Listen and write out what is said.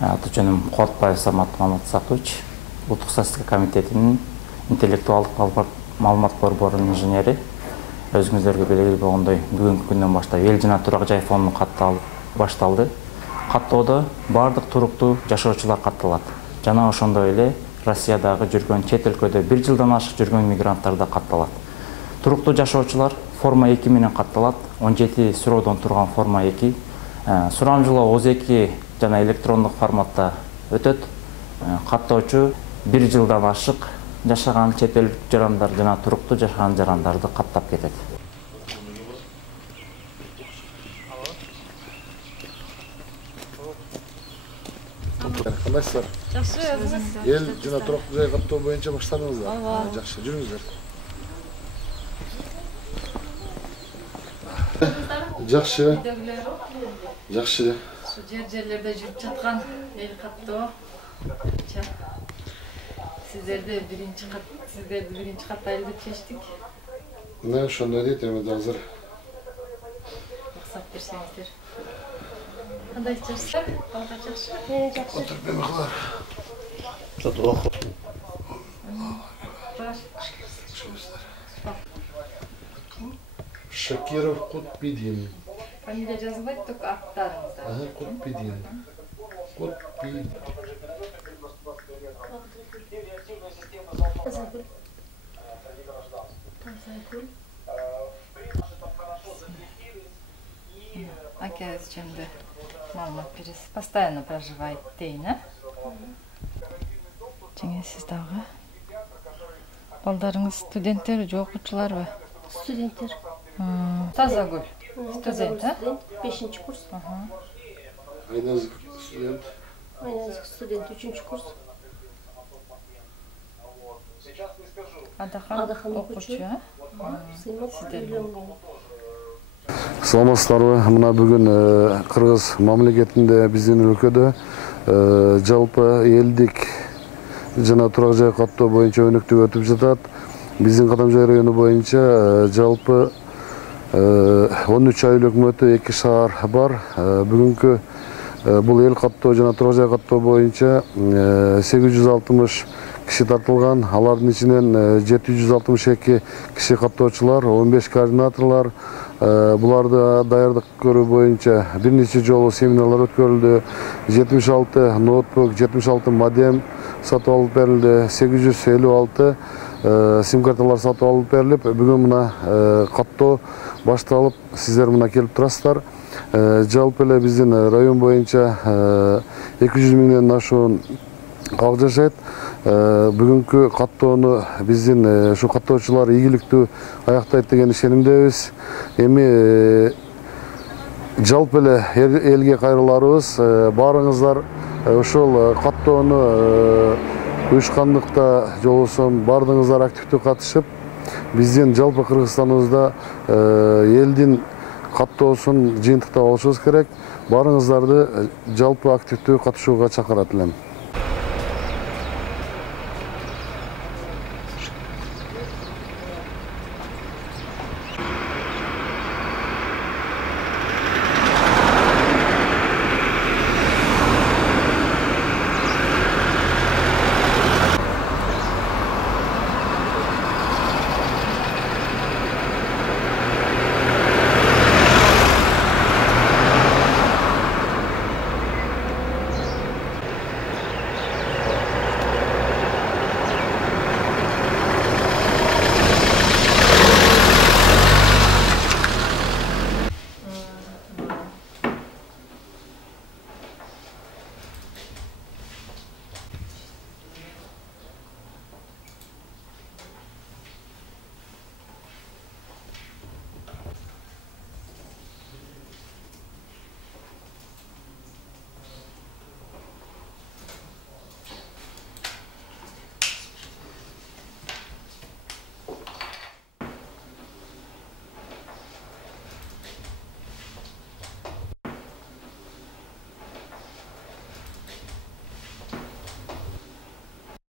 Аты-жөнүм Куатбаев Самат Маматсакович, Улуттук статистика комитетинин интеллектуалдык маалымат борборунун инженери. Өзүңүздөргө белгилүү болгондой, бүгүнкү күндөн баштап эл жана турак жай фондунун катталып башталды. Каттоодо бардык туруктуу жашоочулар катталат. Жана ошондой эле Россиядагы жүргөн, чет өлкөдө 1 жылдан ашык жүргөн мигранттар да катталат. Туруктуу жашоочулар форма 2 менен катталат. 17 суроодон турган форма 2. Сурамжылоо ОЗ2 жана электрондук форматта өтөт. Каттоочу 1 жылдан ашык жашаган чет элдик жарандар жана туруктуу жашаган жарандарды каттап кетет. Кандайсыздар? Жакшы, өзүңүз? Эл жана туруктуу жай каттоо боюнча баштадыңызбы? Ооба. Жакшы, жүрүңүздөр. Жакшы. Жакшы. Şu жерлерде жүрүп жаткан эл каттоо. Сиздерди биринчи каттайлы деп чечтик. Мына ошондой дейт, эми да азыр. Рухсат берсеңиздер. Кандай жакшысыздар? Балдар жакшы? Жакшы. Отуруп эмекылар. Шакиров Кутбидин. Фамилия жазылбайт, только аттарыңыздар. Кутбидин. Кутбидин. Акеңиз жөнүндө маалымат бересиз. Постоянно проживает дейин, а? Жеңе сиз дагы. Балдарыңыз студенттер же окуучуларбы? Студенттер. Тазагүл. Студент, а? 5-ші курс. Айназик студент. Айназик студент 3-ші курс. Адахан окуучу, а? Саламатсыздарбы? Мына бүгүн Кыргыз мамлекетинде биздин өлкөдө жалпы элдик жана турак жай каттоо боюнча өнүктүү өтүп жатат. Биздин Кадамжай району боюнча жалпы 13 айлык өкмөтү 2 шаар бар. Бүгүнкү бул эл каттоо жана турак жай каттоо боюнча 860 киши тартылган. Алардын ичинен 762 киши каттоочулар, 15 координаторлор. Буларды даярдык көрүү боюнча бир нече жолу семинарлар өткөрүлдү. 76 ноутбук, 76 модем сатып алып берилди. 856 сим-карталар сатып алып берилип, бүгүн мына каттоо башталып, сиздер мына келип турасыздар. Жалпы эле биздин район боюнча 200 миңден ашуун калк жашайт. Бүгүнкү каттоону биздин ушу каттоочулар ийгиликтүү аяктайт деген ишенимдебиз. Эми жалпы эле элге кайрыларыбыз, баарыңыздар ошол каттоону уюшкандыкта жолосо баардыгыңыздар активдүү катышып, биздин жалпы Кыргызстаныбызда элдин каттоосун жыйынтыктап алышыбыз керек. Баарыңыздарды жалпы активдүү катышууга чакырат элем.